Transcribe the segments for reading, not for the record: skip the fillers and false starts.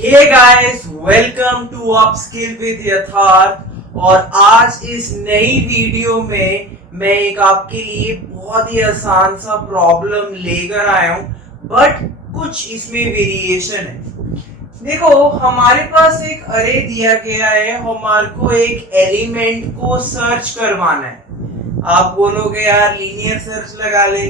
Hey guys, welcome to Upskill with Yatharth. और आज इस नई वीडियो में मैं एक आपके लिए बहुत ही आसान सा प्रॉब्लम लेकर आया हूं, बट कुछ इसमें वेरिएशन है। देखो, हमारे पास एक अरे दिया गया है, हमारे को एक एलिमेंट को सर्च करवाना है। आप बोलोगे यार लीनियर सर्च लगा ले,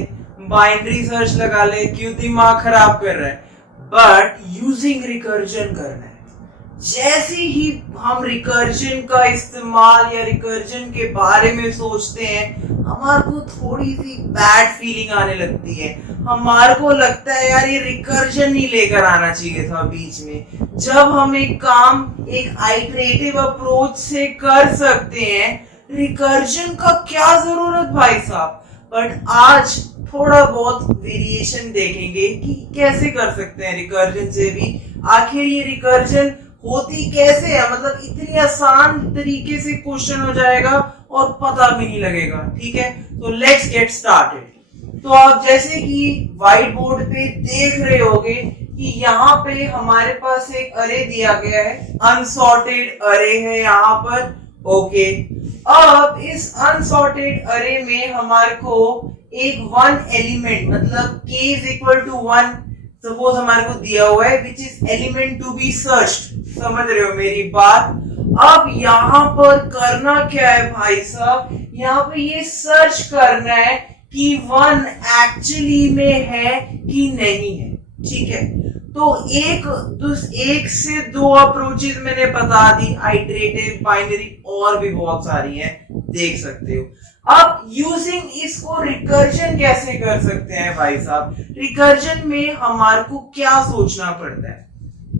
बाइनरी सर्च लगा ले, क्यों दिमाग खराब कर रहा है। बट यूजिंग रिकर्जन करना है। जैसे ही हम रिकर्जन का इस्तेमाल या रिकर्जन के बारे में सोचते हैं, हमारे को थोड़ी सी बैड फीलिंग आने लगती है। हमारे को लगता है यार ये रिकर्जन ही लेकर आना चाहिए था बीच में। जब हम एक काम एक आइटरेटिव अप्रोच से कर सकते हैं, रिकर्जन का क्या जरूरत भाई साहब। बट आज थोड़ा बहुत वेरिएशन देखेंगे कि कैसे कर सकते हैं रिकर्जन से भी। आखिर ये रिकर्जन होती कैसे है, मतलब इतनी आसान तरीके से क्वेश्चन हो जाएगा और पता भी नहीं लगेगा। ठीक है, तो लेट्स गेट स्टार्टेड। तो आप जैसे कि व्हाइट बोर्ड पे देख रहे होगे कि यहाँ पे हमारे पास एक अरे दिया गया है, अनसॉर्टेड अरे है यहाँ पर। ओके, अब इस अनसॉर्टेड अरे में हमारे को एक वन एलिमेंट मतलब k is equal to 1 suppose हमारे को दिया हुआ है, which is element to be searched. समझ रहे हो मेरी बात। अब यहाँ पर करना क्या है भाई साहब, यहाँ पे ये सर्च करना है कि 1 एक्चुअली में है कि नहीं है। ठीक है, तो एक से दो अप्रोचेस मैंने बता दी, आइटरेटिव, बाइनरी, और भी बहुत सारी हैं, देख सकते हो। अब यूजिंग इसको रिकर्जन कैसे कर सकते हैं भाई साहब। रिकर्जन में हमारे को क्या सोचना पड़ता है।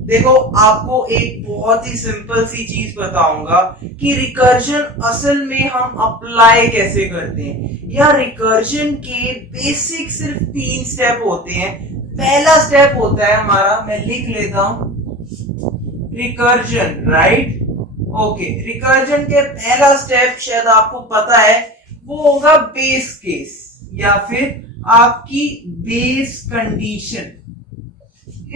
देखो, आपको एक बहुत ही सिंपल सी चीज बताऊंगा कि रिकर्जन असल में हम अप्लाई कैसे करते हैं। या रिकर्जन के बेसिक सिर्फ 3 स्टेप होते हैं। पहला स्टेप होता है हमारा, मैं लिख लेता हूं, रिकर्जन, राइट। ओके, रिकर्जन के पहला स्टेप शायद आपको पता है, वो होगा बेस केस या फिर आपकी बेस कंडीशन।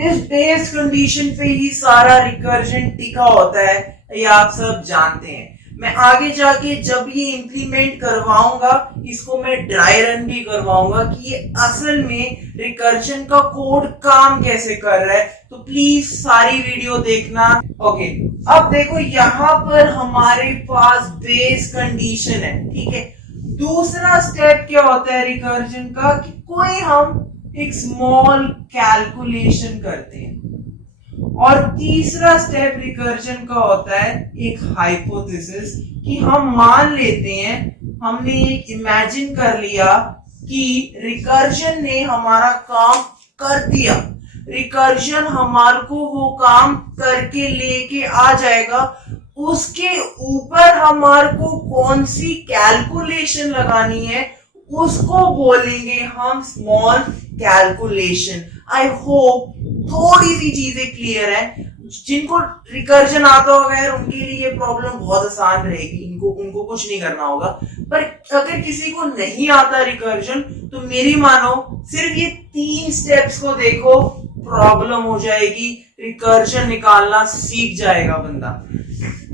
इस बेस कंडीशन पे ही सारा रिकर्जन टिका होता है, ये आप सब जानते हैं। मैं आगे जाके जब ये इंप्लीमेंट करवाऊंगा, इसको मैं ड्राई रन भी करवाऊंगा कि ये असल में रिकर्जन का कोड काम कैसे कर रहा है। तो प्लीज सारी वीडियो देखना। ओके, अब देखो यहाँ पर हमारे पास बेस कंडीशन है। ठीक है, दूसरा स्टेप क्या होता है रिकर्जन का कि कोई हम एक स्मॉल कैलकुलेशन करते हैं। और तीसरा स्टेप रिकर्जन का होता है एक हाइपोथेसिस, कि हम मान लेते हैं, हमने एक इमेजिन कर लिया कि रिकर्जन ने हमारा काम कर दिया। रिकर्जन हमारे को वो काम करके लेके आ जाएगा। उसके ऊपर हमारे को कौन सी कैलकुलेशन लगानी है, उसको बोलेंगे हम स्मॉल कैलकुलेशन। आई होप थोड़ी सी चीजें क्लियर है। जिनको रिकर्जन आता होगा यार, उनके लिए ये प्रॉब्लम बहुत आसान रहेगी, उनको कुछ नहीं करना होगा। पर अगर किसी को नहीं आता रिकर्जन, तो मेरी मानो सिर्फ ये 3 स्टेप्स को देखो, प्रॉब्लम हो जाएगी। रिकर्जन निकालना सीख जाएगा बंदा,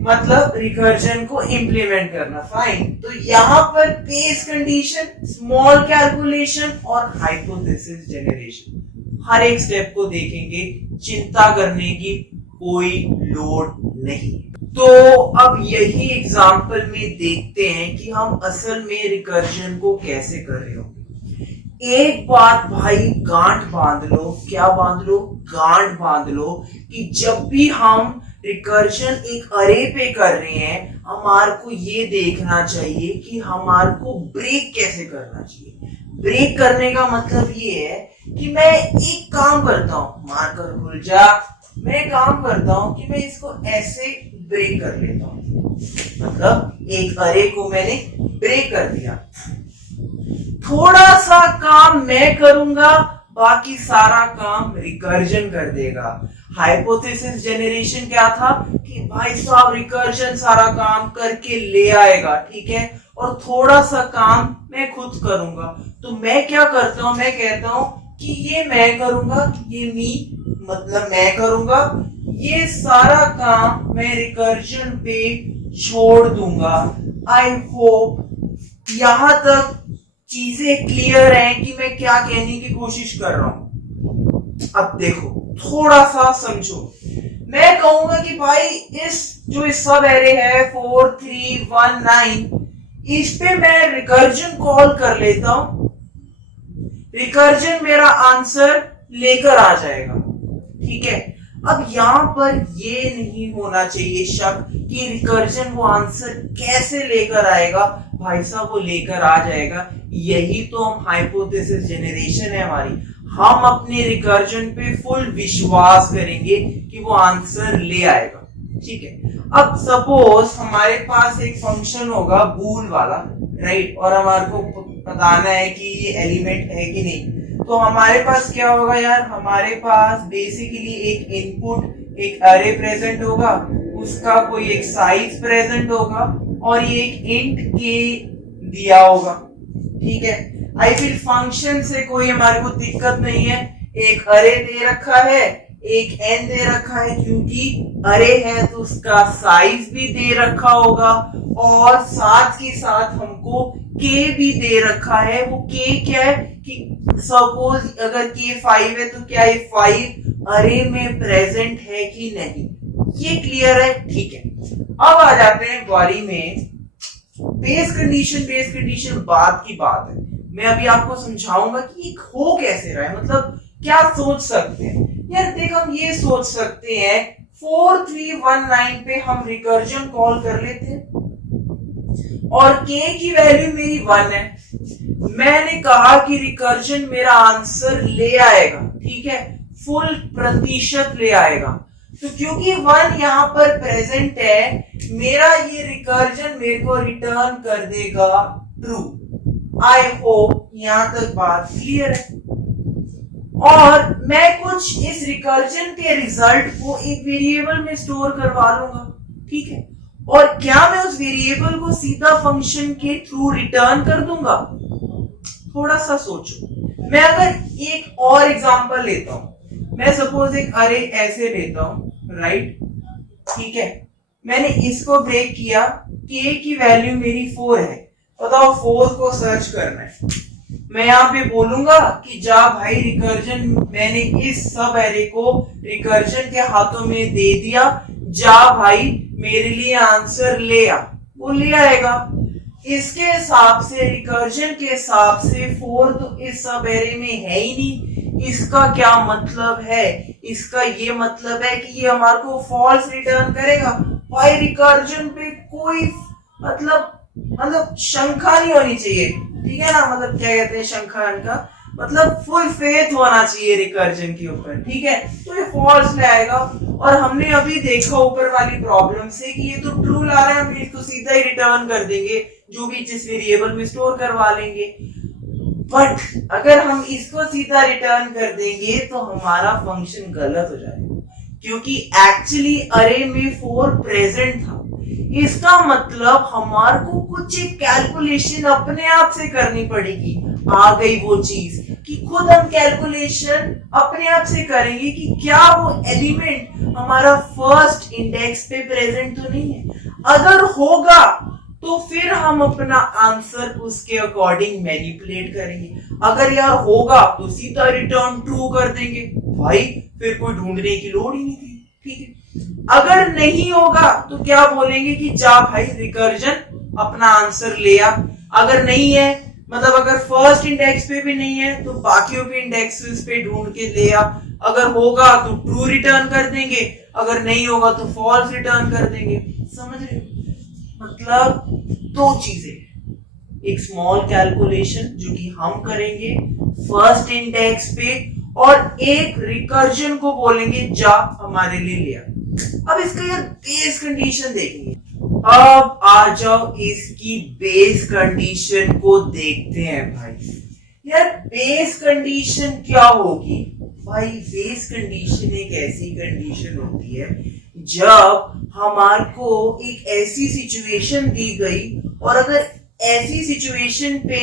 मतलब रिकर्जन को इंप्लीमेंट करना। फाइन, तो यहाँ पर बेस कंडीशन, स्मॉल कैलकुलेशन और हाइपोथेसिस जनरेशन, हर एक स्टेप को देखेंगे, चिंता करने की कोई लोड नहीं। तो अब यही एग्जांपल में देखते हैं कि हम असल में रिकर्जन को कैसे कर रहे होंगे। एक बात भाई गांठ बांध लो, क्या बांध लो, गांठ बांध लो, कि जब भी हम रिकर्जन एक अरे पे कर रहे हैं, हमारे को ये देखना चाहिए कि हमारे को ब्रेक कैसे करना चाहिए। ब्रेक करने का मतलब ये है कि मैं एक काम करता हूं, मार्कर खुल जा, मैं काम करता हूं कि मैं इसको ऐसे ब्रेक कर लेता हूं, मतलब एक अरे को मैंने ब्रेक कर दिया। थोड़ा सा काम मैं करूंगा, बाकी सारा काम रिकर्जन कर देगा। हाइपोथेसिस जनरेशन क्या था कि भाई साहब रिकर्जन सारा काम करके ले आएगा, ठीक है, और थोड़ा सा काम मैं खुद करूंगा। तो मैं क्या करता हूं, मैं कहता हूं कि ये मैं करूंगा, ये मी मतलब मैं करूंगा, ये सारा काम मैं रिकर्जन पे छोड़ दूंगा। आई होप यहां तक चीजें क्लियर हैं कि मैं क्या कहने की कोशिश कर रहा हूं। अब देखो थोड़ा सा समझो, मैं कहूंगा कि भाई इस जो सब एरे है 4319, इस पे मैं रिकर्जन कॉल कर लेता हूं, रिकर्जन मेरा आंसर लेकर आ जाएगा। ठीक है, अब यहां पर ये नहीं होना चाहिए शक कि रिकर्जन वो आंसर कैसे लेकर आएगा। भाई साहब वो लेकर आ जाएगा, यही तो हम हाइपोथेसिस जनरेशन है हमारी। हम अपने रिकर्जन पे फुल विश्वास करेंगे कि वो आंसर ले आएगा। ठीक है, अब सपोज हमारे पास एक फंक्शन होगा बूल वाला, राइट, और हमारे को बताना है कि ये एलिमेंट है कि नहीं। तो हमारे पास क्या होगा यार, हमारे पास बेसिकली एक इनपुट एक अरे प्रेजेंट होगा, उसका कोई एक साइज प्रेजेंट होगा और ये एक इंट के दिया होगा। ठीक है, आई फील फंक्शन से कोई हमारे को दिक्कत नहीं है। एक अरे दे रखा है, एक एन दे रखा है, क्योंकि अरे है तो उसका साइज भी दे रखा होगा और साथ ही साथ हमको के भी दे रखा है। वो के क्या है कि सपोज अगर के 5 है तो क्या ये 5 अरे में प्रेजेंट है कि नहीं, ये क्लियर है। ठीक है, अब आ जाते हैं बारी में बेस कंडीशन। बेस कंडीशन बात की बात है, मैं अभी आपको समझाऊंगा कि ये हो कैसे रहा है, मतलब क्या सोच सकते हैं यार। देख हम ये सोच सकते हैं 4319 पे हम रिकर्जन कॉल कर लेते हैं और k की वैल्यू मेरी 1 है। मैंने कहा कि रिकर्जन मेरा आंसर ले आएगा, ठीक है, फुल प्रतिशत ले आएगा। तो क्योंकि 1 यहां पर प्रेजेंट है, मेरा ये रिकर्जन मेरे को रिटर्न कर देगा ट्रू। आई होप यहां तक बात क्लियर है। और मैं कुछ इस रिकर्जन के रिजल्ट को एक वेरिएबल में स्टोर करवा लूंगा। ठीक है, और क्या मैं उस वेरिएबल को सीधा फंक्शन के थ्रू रिटर्न कर दूंगा? थोड़ा सा सोचो। मैं अगर एक और एग्जांपल लेता हूं, मैं सपोज एक अरे ऐसे लेता हूं, राइट, ठीक है, मैंने इसको ब्रेक किया, k की वैल्यू मेरी 4 है, बताओ 4 को सर्च करना है। मैं यहाँ पे बोलूंगा कि जा भाई रिकर्जन, मैंने इस सब एरे को रिकर्जन के हाथों में दे दिया, जा भाई मेरे लिए आंसर ले आ, वो ले आएगा। इसके हिसाब से, रिकर्जन के हिसाब से 4 तो इस सब एरे में है ही नहीं। इसका क्या मतलब है? इसका ये मतलब है कि ये हमारे को फॉल्स रिटर्न करेगा। भाई रिकर्जन पे कोई मतलब शंका नहीं होनी चाहिए, ठीक है ना, मतलब क्या कहते हैं शंका का मतलब फुल फेथ होना चाहिए रिकर्जन के ऊपर। ठीक है, तो ये फॉल्स ले आएगा। और हमने अभी देखा ऊपर वाली प्रॉब्लम से कि ये तो ट्रू ला रहा है, हम इसको सीधा ही रिटर्न कर देंगे जो भी जिस वेरिएबल में स्टोर करवा लेंगे। बट अगर हम इसको सीधा रिटर्न कर देंगे तो हमारा फंक्शन गलत हो जाएगा, क्योंकि एक्चुअली अरे में 4 प्रेजेंट था। इसका मतलब हमारे को कुछ एक कैलकुलेशन अपने आप से करनी पड़ेगी। आ गई वो चीज कि खुद हम कैलकुलेशन अपने आप से करेंगे कि क्या वो एलिमेंट हमारा फर्स्ट इंडेक्स पे प्रेजेंट तो नहीं है। अगर होगा तो फिर हम अपना आंसर उसके अकॉर्डिंग मैनिपुलेट करेंगे। अगर यार होगा तो सीधा रिटर्न ट्रू कर देंगे, भाई फिर कोई ढूंढने की लोड़ ही नहीं थी। ठीक है, अगर नहीं होगा तो क्या बोलेंगे कि जा भाई रिकर्जन अपना आंसर ले आ। अगर नहीं है, मतलब अगर फर्स्ट इंडेक्स पे भी नहीं है तो बाकियों पे इंडेक्सेस पे ढूंढ के ले आ। अगर होगा तो ट्रू रिटर्न कर देंगे, अगर नहीं होगा तो फॉल्स रिटर्न कर देंगे। समझ रहे हो? मतलब दो चीजें, एक स्मॉल कैलकुलेशन जो कि हम करेंगे फर्स्ट इंडेक्स पे, और एक रिकर्जन को बोलेंगे जा हमारे लिए ले आ। अब इसका यार बेस कंडीशन देखेंगे। अब आ जाओ इसकी बेस कंडीशन को देखते हैं भाई। यार बेस कंडीशन क्या होगी भाई? बेस कंडीशन एक ऐसी कंडीशन होती है जब हमारे को एक ऐसी सिचुएशन दी गई और अगर ऐसी सिचुएशन पे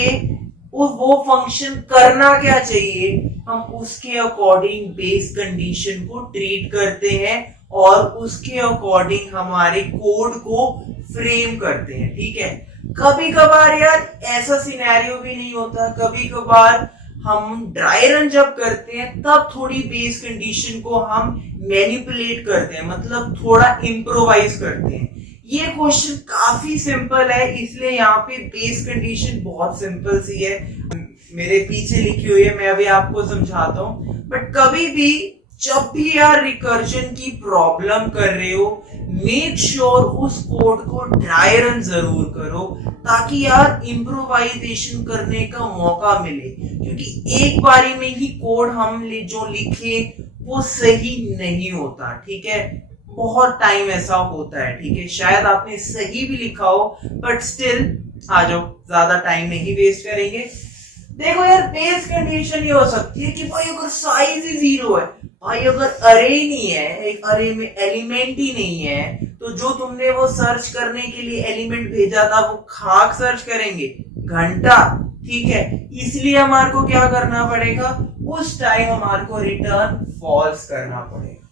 और वो फंक्शन करना क्या चाहिए, हम उसके अकॉर्डिंग बेस कंडीशन को ट्रीट करते हैं और उसके अकॉर्डिंग हमारे कोड को फ्रेम करते हैं। ठीक है, कभी कभार यार ऐसा सिनेरियो भी नहीं होता, कभी कभार हम ड्राई रन जब करते हैं तब थोड़ी बेस कंडीशन को हम मैनिपुलेट करते हैं, मतलब थोड़ा इम्प्रोवाइज करते हैं। ये क्वेश्चन काफी सिंपल है, इसलिए यहाँ पे बेस कंडीशन बहुत सिंपल सी है, मेरे पीछे लिखी हुई है, मैं अभी आपको समझाता हूँ। बट कभी भी जब भी यार रिकर्जन की प्रॉब्लम कर रहे हो, मेक श्योर उस कोड को ड्राई रन जरूर करो, ताकि यार इम्प्रोवाइजेशन करने का मौका मिले, क्योंकि एक बारी में ही कोड हम जो लिखे वो सही नहीं होता। ठीक है, बहुत टाइम ऐसा होता है। ठीक है, शायद आपने सही भी लिखा हो, बट स्टिल आ जाओ, ज्यादा टाइम नहीं वेस्ट करेंगे। देखो यार, बेस कंडीशन ये हो सकती है कि भाई अगर साइज ही 0 है, भाई अगर अरे नहीं है, एक अरे में एलिमेंट ही नहीं है, तो जो तुमने वो सर्च करने के लिए एलिमेंट भेजा था वो खाक सर्च करेंगे, घंटा। ठीक है, इसलिए हमारे को क्या करना पड़ेगा, उस टाइम हमारे को रिटर्न फॉल्स करना पड़ेगा।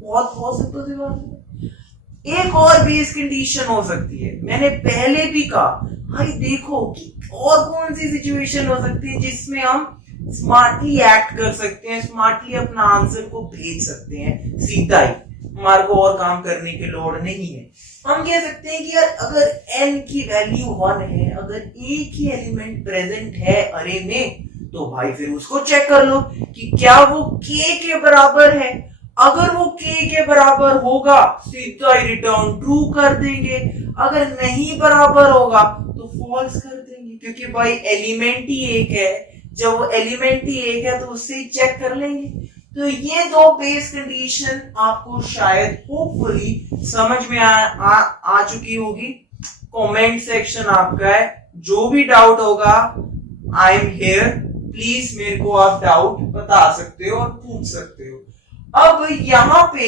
बहुत बहुत सिंपल सी बात है। एक और बेस कंडीशन हो सकती है, मैंने पहले भी कहा भाई, देखो कि और कौन सी सिचुएशन हो सकती है जिसमें हम स्मार्टली एक्ट कर सकते हैं, स्मार्टली अपना आंसर को भेज सकते हैं सीधा ही, हमारे को और काम करने की लोड़ नहीं है। हम कह सकते हैं कि यार अगर n की वैल्यू 1 है, अगर एक ही एलिमेंट प्रेजेंट है अरे में, तो भाई फिर उसको चेक कर लो कि क्या वो k के बराबर है। अगर वो k के बराबर होगा सीधा ही रिटर्न ट्रू कर देंगे, अगर नहीं बराबर होगा तो फॉल्स कर देंगे, क्योंकि भाई एलिमेंट ही एक है, जब वो एलिमेंट ही एक है तो उससे ही चेक कर लेंगे। तो ये दो बेस कंडीशन आपको शायद होपफुली समझ में आ चुकी होगी। कमेंट सेक्शन आपका है, जो भी डाउट होगा आई एम हियर, प्लीज मेरे को आप डाउट बता सकते हो और पूछ सकते हो। अब यहां पे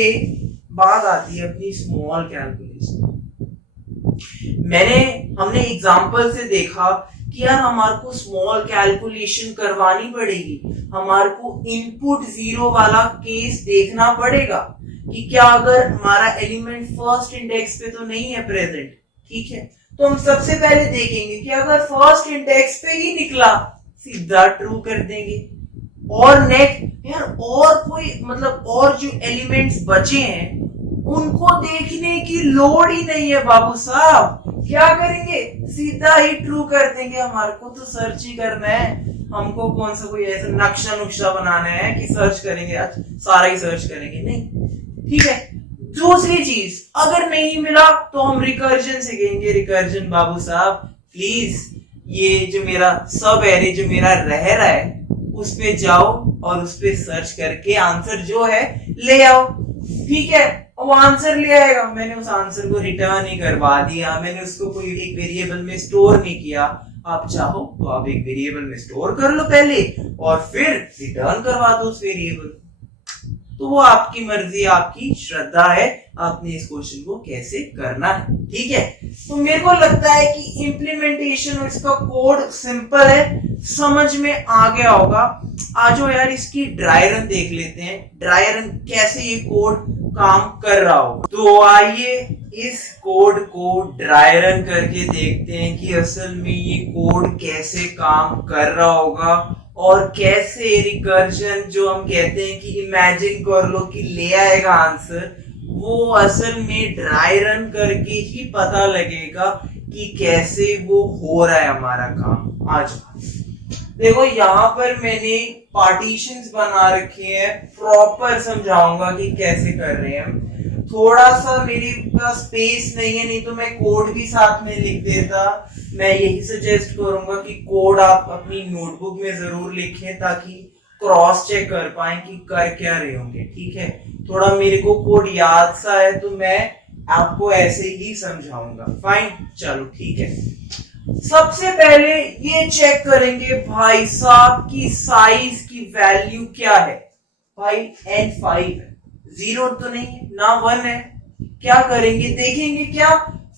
बात आती है अपनी स्मॉल कैलकुलेशन। हमने एग्जांपल से देखा कि यार हमारे को स्मॉल कैलकुलेशन करवानी पड़ेगी, हमारे को इनपुट 0 वाला केस देखना पड़ेगा कि क्या अगर हमारा एलिमेंट फर्स्ट इंडेक्स पे तो नहीं है प्रेजेंट। ठीक है, तो हम सबसे पहले देखेंगे कि अगर फर्स्ट इंडेक्स पे ही निकला सीधा ट्रू कर देंगे, और नेक्स्ट यार और कोई मतलब और जो एलिमेंट्स बचे हैं उनको देखने की लोड़ ही नहीं है बाबू साहब, क्या करेंगे सीधा ही ट्रू कर देंगे। हमारे को तो सर्च ही करना है, हमको कौन सा कोई ऐसा नक्शा नुक्शा बनाना है कि सर्च करेंगे, आज सारा ही सर्च करेंगे, नहीं। ठीक है, दूसरी चीज, अगर नहीं मिला तो हम रिकर्जन सीखेंगे। रिकर्जन बाबू साहब प्लीज, ये जो मेरा सब एरे जो मेरा रह रहा है उस पे जाओ और उस पे सर्च करके आंसर जो है ले आओ। ठीक है, वो आंसर ले आएगा, मैंने उस आंसर को रिटर्न ही करवा दिया, मैंने उसको कोई एक वेरिएबल में स्टोर नहीं किया। आप चाहो तो आप एक वेरिएबल में स्टोर कर लो पहले और फिर रिटर्न करवा दो उस वेरिएबल, तो वो आपकी मर्जी, आपकी श्रद्धा है, आपने इस क्वेश्चन को कैसे करना है। ठीक है, तो मेरे को लगता है कि इम्प्लीमेंटेशन और इसका कोड सिंपल है, समझ में आ गया होगा। आजो यार इसकी ड्राई रन देख लेते हैं, ड्राई रन कैसे ये कोड काम कर रहा हो। तो आइए इस कोड को ड्राई रन करके देखते हैं कि असल में ये कोड कैसे काम कर रहा होगा और कैसे रिकर्जन जो हम कहते हैं कि इमेजिन कर लो कि ले आएगा आंसर, वो असल में ड्राई रन करके ही पता लगेगा कि कैसे वो हो रहा है हमारा काम। आज देखो यहाँ पर मैंने पार्टीशंस बना रखे हैं, प्रॉपर समझाऊंगा कि कैसे कर रहे हैं हम। थोड़ा सा मेरे पास स्पेस नहीं है, नहीं तो मैं कोड भी साथ में लिख देता। मैं यही सजेस्ट करूंगा कि कोड आप अपनी नोटबुक में जरूर लिखें ताकि क्रॉस चेक कर पाए कि कर क्या रहे होंगे। ठीक है, थोड़ा मेरे को कोड याद सा है तो मैं आपको ऐसे ही समझाऊंगा। फाइन, चलो ठीक है। सबसे पहले ये चेक करेंगे भाई साहब की साइज की वैल्यू क्या है। भाई n5 है, 0 तो नहीं है ना 1 है। क्या करेंगे, देखेंगे क्या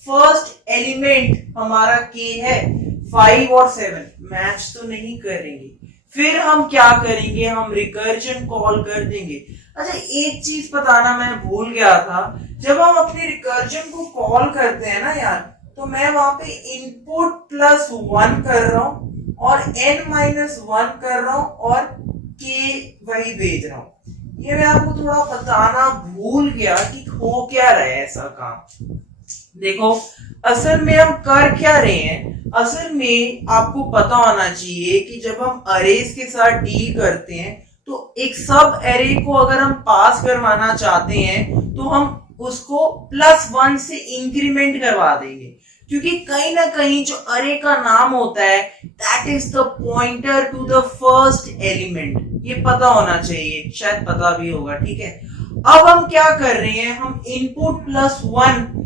फर्स्ट एलिमेंट हमारा k है 5 और 7। मैच तो नहीं करेंगे। फिर हम क्या करेंगे, हम रिकर्जन कॉल कर देंगे। अच्छा, एक चीज बताना मैं भूल गया था, जब हम अपने रिकर्जन को कॉल करते हैं ना यार, तो मैं वहां पे इनपुट प्लस 1 कर रहा हूं और n-1 कर रहा हूं और k वही भेज रहा हूं। ये मैं आपको थोड़ा बताना भूल गया कि हो क्या रहा है ऐसा काम। देखो, असल में हम कर क्या रहे हैं, असल में आपको पता होना चाहिए कि जब हम अरेज के साथ डील करते हैं तो एक सब एरे को अगर हम पास करवाना चाहते हैं तो हम उसको +1 से इंक्रीमेंट करवा देंगे, क्योंकि कहीं ना कहीं जो अरे का नाम होता है that is the pointer to the first element. ये पता होना चाहिए, शायद पता भी होगा, ठीक है। अब हम क्या कर रहे हैं, हम इनपुट +1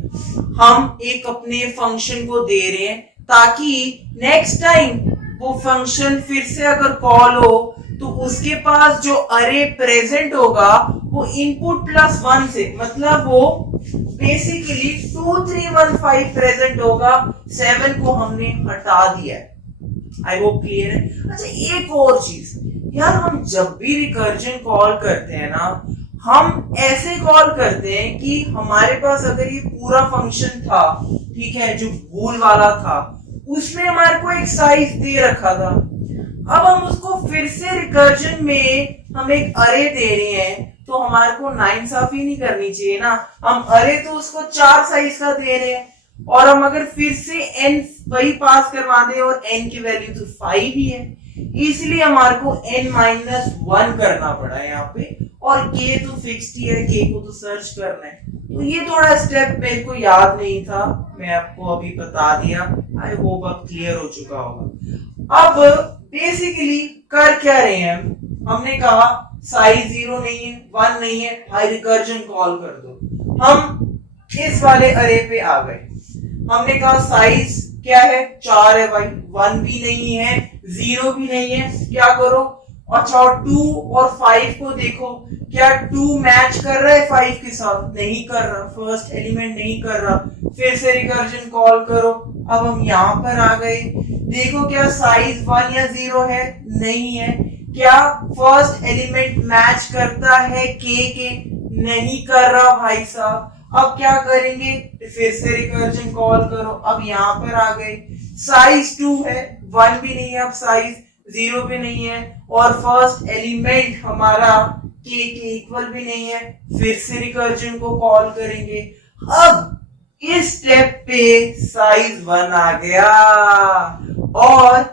हम एक अपने फंक्शन को दे रहे हैं, ताकि नेक्स्ट टाइम वो फंक्शन फिर से अगर कॉल हो तो उसके पास जो अरे प्रेजेंट होगा वो इनपुट +1 से, मतलब वो बेसिकली 2 3 1 5 प्रेजेंट होगा, 7 को हमने हटा दिया है। आई होप क्लियर है। अच्छा, एक और चीज यार, हम जब भी रिकर्जन कॉल करते हैं ना, हम ऐसे कॉल करते हैं कि हमारे पास अगर ये पूरा फंक्शन था, ठीक है, जो बूल वाला था, उसमें हमारे को एक साइज दे रखा था। अब हम उसको फिर से रिकर्जन में हम एक अरे दे रहे हैं, तो हमारे को नाइंसाफी नहीं करनी चाहिए ना। हम अरे तो उसको 4 साइज का दे रहे हैं और हम अगर फिर से n वही पास करवा दें और n की वैल्यू तो 5 ही है, इसलिए हमारे को n-1 करना पड़ा है यहाँ पे, और k तो फिक्स्ड ही है, k को तो सर्च करना है। तो ये थोड़ा स्टेप मेरे को याद नहीं था, मैं आपको अभी बता दिया। आई होप अब क्लियर हो चुका होगा। अब बेसिकली कर क्या रहे हैं, हमने कहा साइज 0 नहीं है, 1 नहीं है, हाई रिकर्जन कॉल कर दो। हम इस वाले अरे पे आ गए, हमने कहा साइज क्या है, 4 है भाई, 1 भी नहीं है, 0 भी नहीं है, क्या करो, अच्छा 2 और 5 को देखो, क्या 2 मैच कर रहा है 5 के साथ, नहीं कर रहा, फर्स्ट एलिमेंट नहीं कर रहा। फिर से रिकर्जन कॉल करो। अब हम यहाँ पर आ गए, देखो क्या साइज 1 या 0 है, नहीं है। क्या फर्स्ट एलिमेंट मैच करता है के, नहीं कर रहा भाई साहब। अब क्या करेंगे, फिर से रिकर्जन कॉल करो। अब यहाँ पर आ गए, साइज 2 है, 1 भी नहीं है, अब साइज 0 भी नहीं है, और फर्स्ट एलिमेंट हमारा के इक्वल भी नहीं है, फिर से रिकर्जन को कॉल करेंगे। अब इस स्टेप पे साइज 1 आ गया, और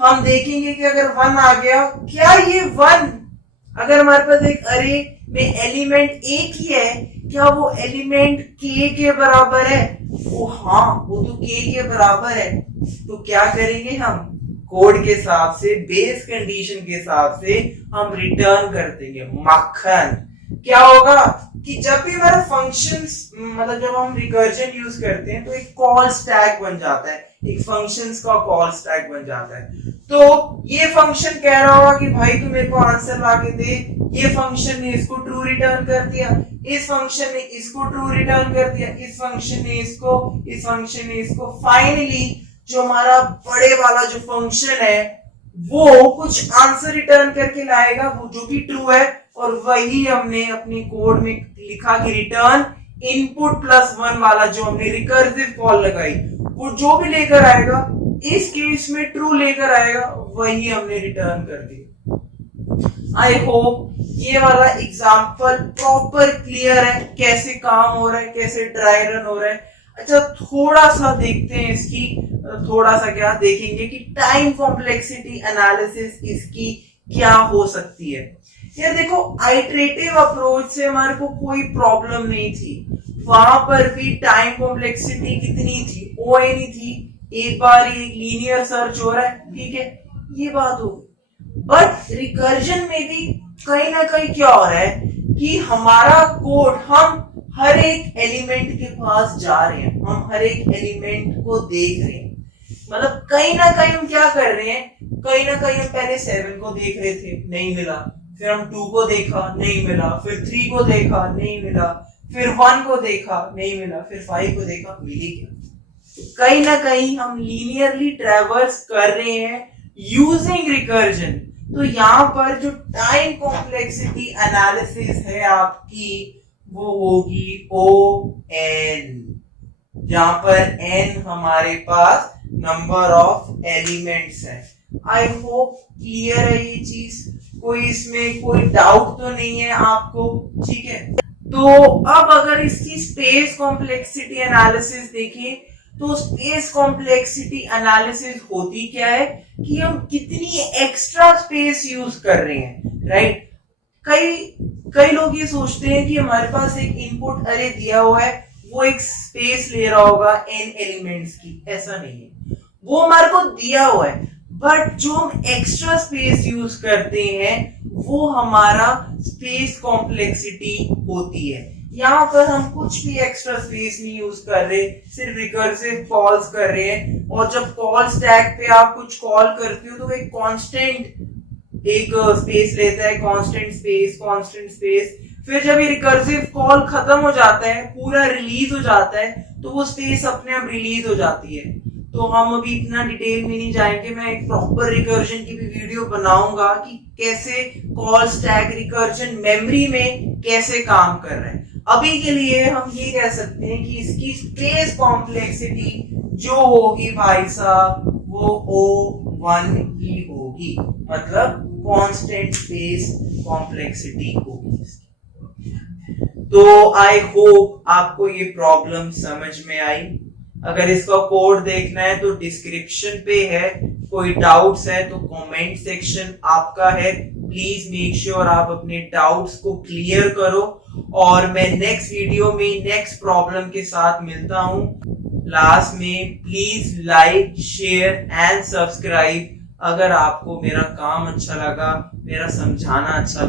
हम देखेंगे कि अगर 1 आ गया, क्या ये 1 अगर हमारे पास एक अरे में एलिमेंट एक ही है, क्या वो एलिमेंट के बराबर है? वो हाँ, वो तो के बराबर है। तो क्या करेंगे, हम कोड के हिसाब से, बेस कंडीशन के हिसाब से हम रिटर्न कर देंगे मक्खन। क्या होगा कि जब भी हमारा फंक्शंस, मतलब जब हम रिकर्जन यूज करते हैं तो एक कॉल स्टैक बन जाता है, एक फंक्शंस का कॉल स्टैक बन जाता है। तो ये फंक्शन कह रहा होगा कि भाई तू मेरे को आंसर लाके दे, ये फंक्शन ने इसको ट्रू रिटर्न कर दिया, इस फंक्शन ने इसको ट्रू रिटर्न कर दिया, इस फंक्शन ने इसको, इस फंक्शन ने इसको। फाइनली जो हमारा बड़े वाला जो फंक्शन है वो कुछ आंसर रिटर्न करके लाएगा, वो जो कि ट्रू है, और वही हमने अपने कोड में लिखा कि रिटर्न इनपुट +1 वाला जो हमने रिकर्सिव कॉल लगाई, वो जो भी लेकर आएगा, इस केस में ट्रू लेकर आएगा, वही हमने रिटर्न कर दिया। आई होप ये वाला एग्जांपल प्रॉपर क्लियर है, कैसे काम हो रहा है, कैसे ड्राई रन हो रहा है। अच्छा, थोड़ा सा देखते हैं इसकी, थोड़ा सा क्या देखेंगे कि टाइम कॉम्प्लेक्सिटी एनालिसिस इसकी क्या हो सकती है। यार देखो, आइटरेटिव अप्रोच से हमारे को कोई प्रॉब्लम नहीं थी, वहां पर भी टाइम कॉम्प्लेक्सिटी कितनी थी, ON थी, एक बार एक लीनियर सर्च हो रहा है, ठीक है, ये बात हो गई। बट रिकर्जन में भी कहीं ना कहीं क्या हो रहा है कि हमारा कोड, हम हर एक एलिमेंट के पास जा रहे हैं, हम हर एक एलिमेंट को देख रहे हैं, मतलब कहीं ना कहीं हम क्या कर रहे हैं, कहीं ना कहीं हम पहले 7 को देख रहे थे, नहीं मिला, फिर हम 2 को देखा, नहीं मिला, फिर 3 को देखा, नहीं मिला, फिर 1 को देखा, नहीं मिला, फिर 5 को देखा, मिली क्या? कहीं ना कहीं हम लीनियरली ट्रेवर्स कर रहे हैं यूजिंग रिकर्जन। तो यहाँ पर जो टाइम कॉम्प्लेक्सिटी एनालिसिस है आपकी वो होगी ओ एन, जहां पर n हमारे पास नंबर ऑफ एलिमेंट्स है। आई होप क्लियर है ये चीज, कोई इसमें कोई डाउट तो नहीं है आपको? ठीक है, तो अब अगर इसकी स्पेस कॉम्प्लेक्सिटी एनालिसिस देखें तो स्पेस कॉम्प्लेक्सिटी एनालिसिस होती क्या है कि हम कितनी एक्स्ट्रा स्पेस यूज कर रहे हैं, राइट। कई कई लोग ये सोचते हैं कि हमारे पास एक इनपुट अरे दिया हुआ है, वो एक स्पेस ले रहा होगा n एलिमेंट्स की, ऐसा नहीं है। वो हमारे को दिया हुआ है, बट जो हम एक्स्ट्रा स्पेस यूज करते हैं वो हमारा स्पेस कॉम्प्लेक्सिटी होती है। यहाँ पर हम कुछ भी एक्स्ट्रा स्पेस नहीं यूज कर रहे, सिर्फ रिकर्सिव कॉल्स कर रहे हैं। और जब कॉल स्टैक पे आप कुछ कॉल करते हो तो एक कांस्टेंट एक स्पेस लेता है, कांस्टेंट स्पेस। फिर जब ये रिकर्सिव कॉल खत्म हो जाता है, पूरा रिलीज हो जाता है, तो वो स्पेस अपने आप रिलीज हो जाती है। तो हम अभी इतना डिटेल में नहीं जाएंगे, मैं एक प्रॉपर रिकर्जन की भी वीडियो बनाऊंगा कि कैसे कॉल स्टैक रिकर्जन मेमोरी में कैसे काम कर रहा है। अभी के लिए हम ये कह सकते हैं कि इसकी स्पेस कॉम्प्लेक्सिटी जो होगी भाई साहब वो O1 ही होगी, मतलब कांस्टेंट स्पेस कॉम्प्लेक्सिटी होगी। तो आई होप आपको ये प्रॉब्लम समझ में आई। अगर इसका कोड देखना है तो डिस्क्रिप्शन पे है, कोई डाउट्स है तो कमेंट सेक्शन आपका है। प्लीज मेक श्योर आप अपने डाउट्स को क्लियर करो, और मैं नेक्स्ट वीडियो में नेक्स्ट प्रॉब्लम के साथ मिलता हूं। लास्ट में please like, share and subscribe अगर आपको मेरा काम अच्छा लगा, मेरा समझाना अच्छा